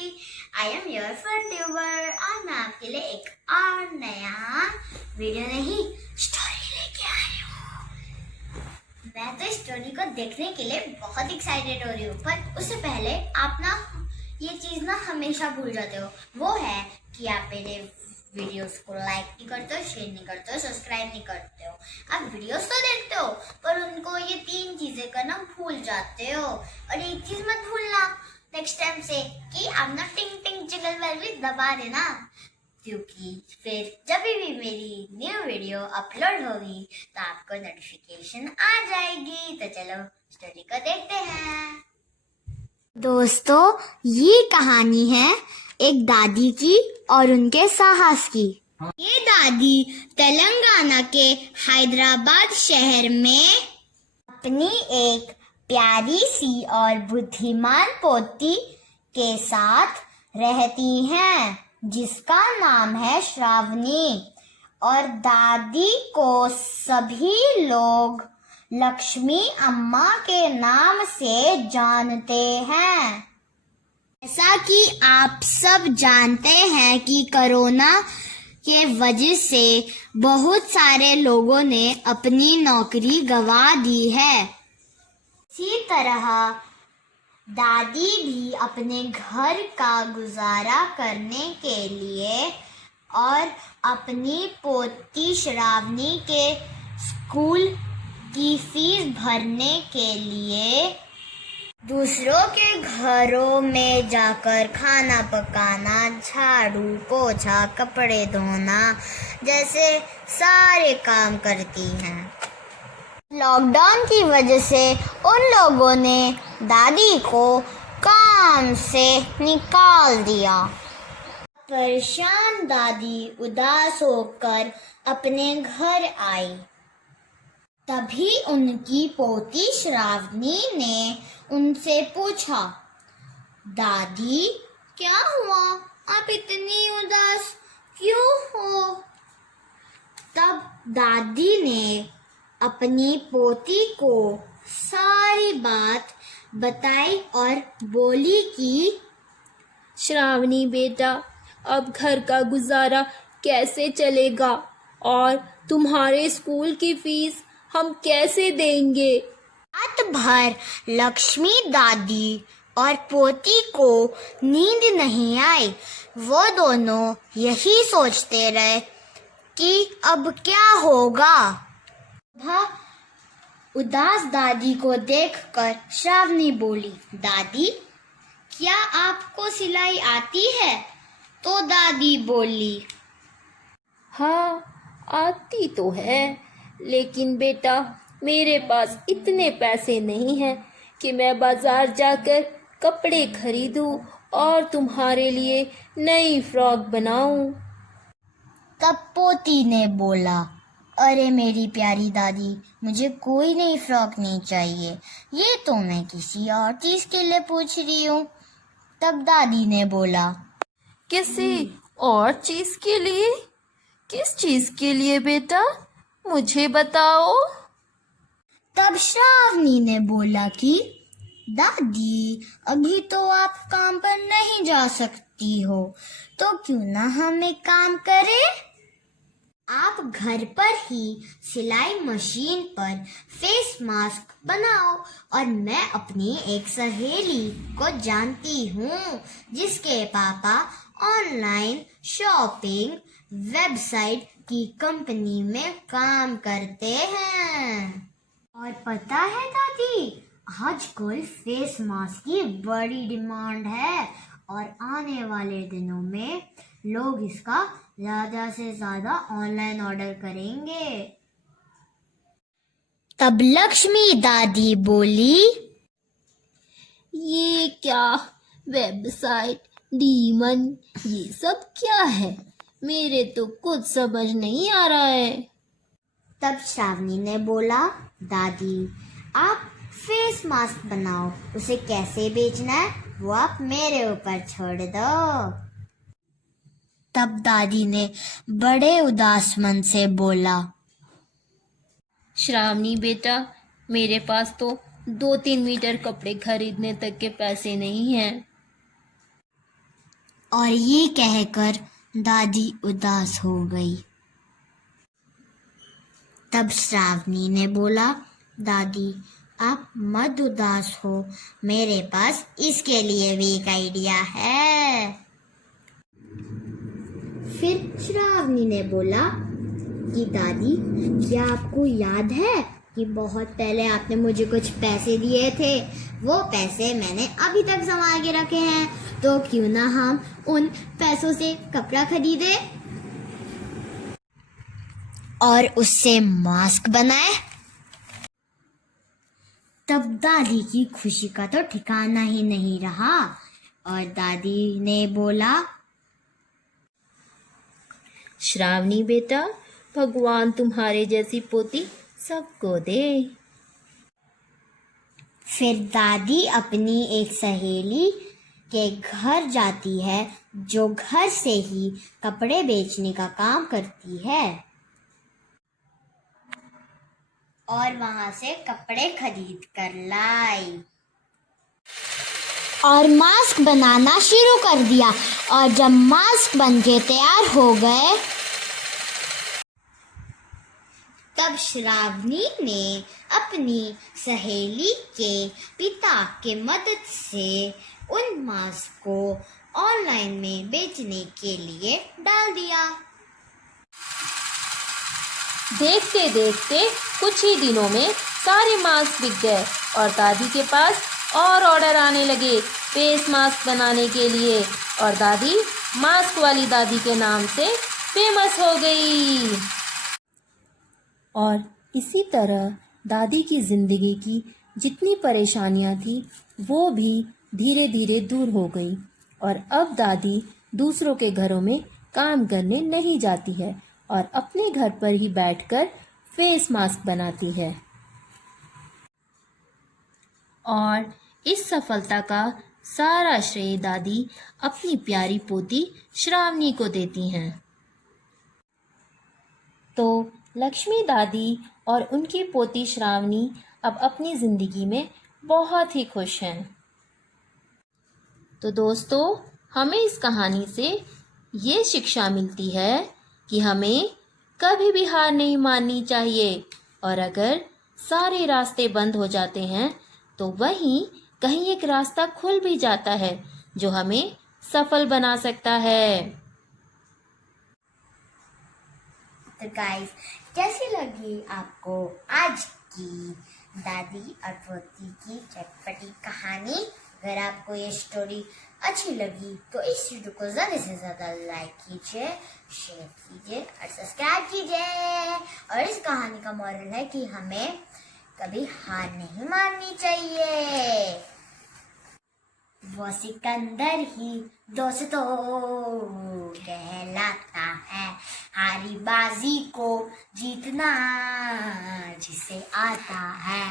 Ji, I am your fun tuber. आज मैं आपके लिए एक और नया वीडियो नहीं स्टोरी लेके आई हूँ। मैं तो स्टोरी को देखने के लिए बहुत एक्साइटेड हो रही हूँ, पर उससे पहले आप ना ये चीज ना हमेशा भूल जाते हो, वो है कि आप मेरे वीडियोस को लाइक नहीं करते हो, शेयर नहीं करते हो, सब्सक्राइब नहीं करते हो। आप वीडियोस तो देखते हो पर उनको ये 3 चीजें करना भूल जाते हो। और एक चीज मत भूलना नेक्स्ट टाइम से कि आप ना टिंग टिंग जिंगल बेल भी दबा देना, क्योंकि फिर जब भी मेरी न्यू वीडियो अपलोड होगी तो आपको नोटिफिकेशन आ जाएगी। तो चलो स्टोरी को देखते हैं। दोस्तों, ये कहानी है एक दादी की और उनके साहस की। ये दादी तेलंगाना के हैदराबाद शहर में अपनी एक प्यारी सी और बुद्धिमान पोती के साथ रहती हैं, जिसका नाम है श्रावणी। और दादी को सभी लोग लक्ष्मी अम्मा के नाम से जानते हैं। जैसा कि आप सब जानते हैं कि कोरोना के वजह से बहुत सारे लोगों ने अपनी नौकरी गंवा दी है। इसी तरह दादी भी अपने घर का गुजारा करने के लिए और अपनी पोती श्रावणी के स्कूल की फीस भरने के लिए दूसरों के घरों में जाकर खाना पकाना, झाड़ू पोछा, कपड़े धोना जैसे सारे काम करती हैं। लॉकडाउन की वजह से उन लोगों ने दादी को काम से निकाल दिया। परेशान दादी उदास होकर अपने घर आई। तभी उनकी पोती श्रावणी ने उनसे पूछा, दादी क्या हुआ, आप इतनी उदास क्यों हो? तब दादी ने अपनी पोती को सारी बात बताई और बोली कि श्रावणी बेटा, अब घर का गुजारा कैसे चलेगा और तुम्हारे स्कूल की फीस हम कैसे देंगे? रात भर लक्ष्मी दादी और पोती को नींद नहीं आई। वो दोनों यही सोचते रहे कि अब क्या होगा। उदास दादी को देखकर श्रावणी बोली, दादी क्या आपको सिलाई आती है? तो दादी बोली, हाँ, आती तो है, लेकिन बेटा मेरे पास इतने पैसे नहीं हैं कि मैं बाजार जाकर कपड़े खरीदूं और तुम्हारे लिए नई फ्रॉक बनाऊं। तब पोती ने बोला, अरे मेरी प्यारी दादी, मुझे कोई नई फ्रॉक नहीं चाहिए, ये तो मैं किसी और चीज के लिए पूछ रही हूँ। तब दादी ने बोला, किसी और चीज के लिए? किस चीज के लिए बेटा, मुझे बताओ। तब श्रावणी ने बोला कि दादी अभी तो आप काम पर नहीं जा सकती हो, तो क्यों ना हम एक काम करें, आप घर पर ही सिलाई मशीन पर फेस मास्क बनाओ। और मैं अपनी एक सहेली को जानती हूँ जिसके पापा ऑनलाइन शॉपिंग वेबसाइट की कंपनी में काम करते हैं। और पता है दादी, आजकल फेस मास्क की बड़ी डिमांड है और आने वाले दिनों में लोग इसका ज्यादा से ज्यादा ऑनलाइन ऑर्डर करेंगे। तब लक्ष्मी दादी बोली, ये क्या वेबसाइट, डीमन, ये सब क्या है? मेरे तो कुछ समझ नहीं आ रहा है। तब श्रावणी ने बोला, दादी आप फेस मास्क बनाओ, उसे कैसे बेचना है वो आप मेरे ऊपर छोड़ दो। तब दादी ने बड़े उदास मन से बोला, श्रावणी बेटा, मेरे पास तो 2-3 मीटर कपड़े खरीदने तक के पैसे नहीं हैं। और ये कहकर दादी उदास हो गई। तब श्रावणी ने बोला, दादी आप मत उदास हो, मेरे पास इसके लिए भी एक आइडिया है। फिर श्रावणी ने बोला कि दादी क्या आपको याद है कि बहुत पहले आपने मुझे कुछ पैसे दिए थे, वो पैसे मैंने अभी तक संभाल के रखे हैं, तो क्यों ना हम उन पैसों से कपड़ा खरीदे और उससे मास्क बनाए। तब दादी की खुशी का तो ठिकाना ही नहीं रहा और दादी ने बोला, श्रावणी बेटा, भगवान तुम्हारे जैसी पोती सबको दे। फिर दादी अपनी एक सहेली के घर जाती है जो घर से ही कपड़े बेचने का काम करती है और वहां से कपड़े खरीद कर लाई और मास्क बनाना शुरू कर दिया। और जब मास्क बनके तैयार हो गए तब श्रावणी ने अपनी सहेली के पिता के मदद से उन मास्क को ऑनलाइन में बेचने के लिए डाल दिया। देखते देखते कुछ ही दिनों में सारे मास्क बिक गए और दादी के पास और ऑर्डर आने लगे फेस मास्क बनाने के लिए और दादी मास्क वाली दादी के नाम से फेमस हो गई। और इसी तरह दादी की ज़िंदगी की जितनी परेशानियां थी वो भी धीरे धीरे दूर हो गई और अब दादी दूसरों के घरों में काम करने नहीं जाती है और अपने घर पर ही बैठकर फेस मास्क बनाती है। और इस सफलता का सारा श्रेय दादी अपनी प्यारी पोती श्रावणी को देती हैं। तो लक्ष्मी दादी और उनकी पोती श्रावणी अब अपनी ज़िंदगी में बहुत ही खुश हैं। तो दोस्तों, हमें इस कहानी से ये शिक्षा मिलती है कि हमें कभी भी हार नहीं माननी चाहिए और अगर सारे रास्ते बंद हो जाते हैं तो वहीं कहीं एक रास्ता खुल भी जाता है जो हमें सफल बना सकता है। तो गाइस, कैसी लगी आपको आज की दादी और पोती की चटपटी कहानी? अगर आपको ये स्टोरी अच्छी लगी तो इस वीडियो को ज़्यादा से ज़्यादा लाइक कीजिए, शेयर कीजिए और सब्सक्राइब कीजिए। और इस कहानी का मॉरल है कि हमें कभी हार नहीं माननी चाहिए। वो सिकंदर ही दोस्तों कहलाता है, हारी बाजी को जीतना जिसे आता है।